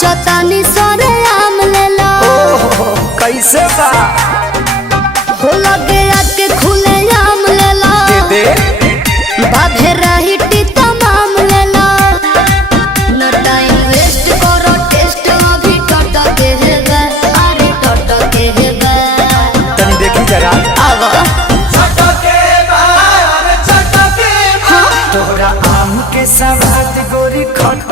चतानी सरे आम लेला कैसे बा हो लगे आके खुले आम लेला दे बाधे रही तमाम लेला न टाइम वेस्ट करो टेस्ट अभी टटके है गा अरे टटके है गा तनी देखी जरा आवा तोहरा आम के सवाद गोरी खट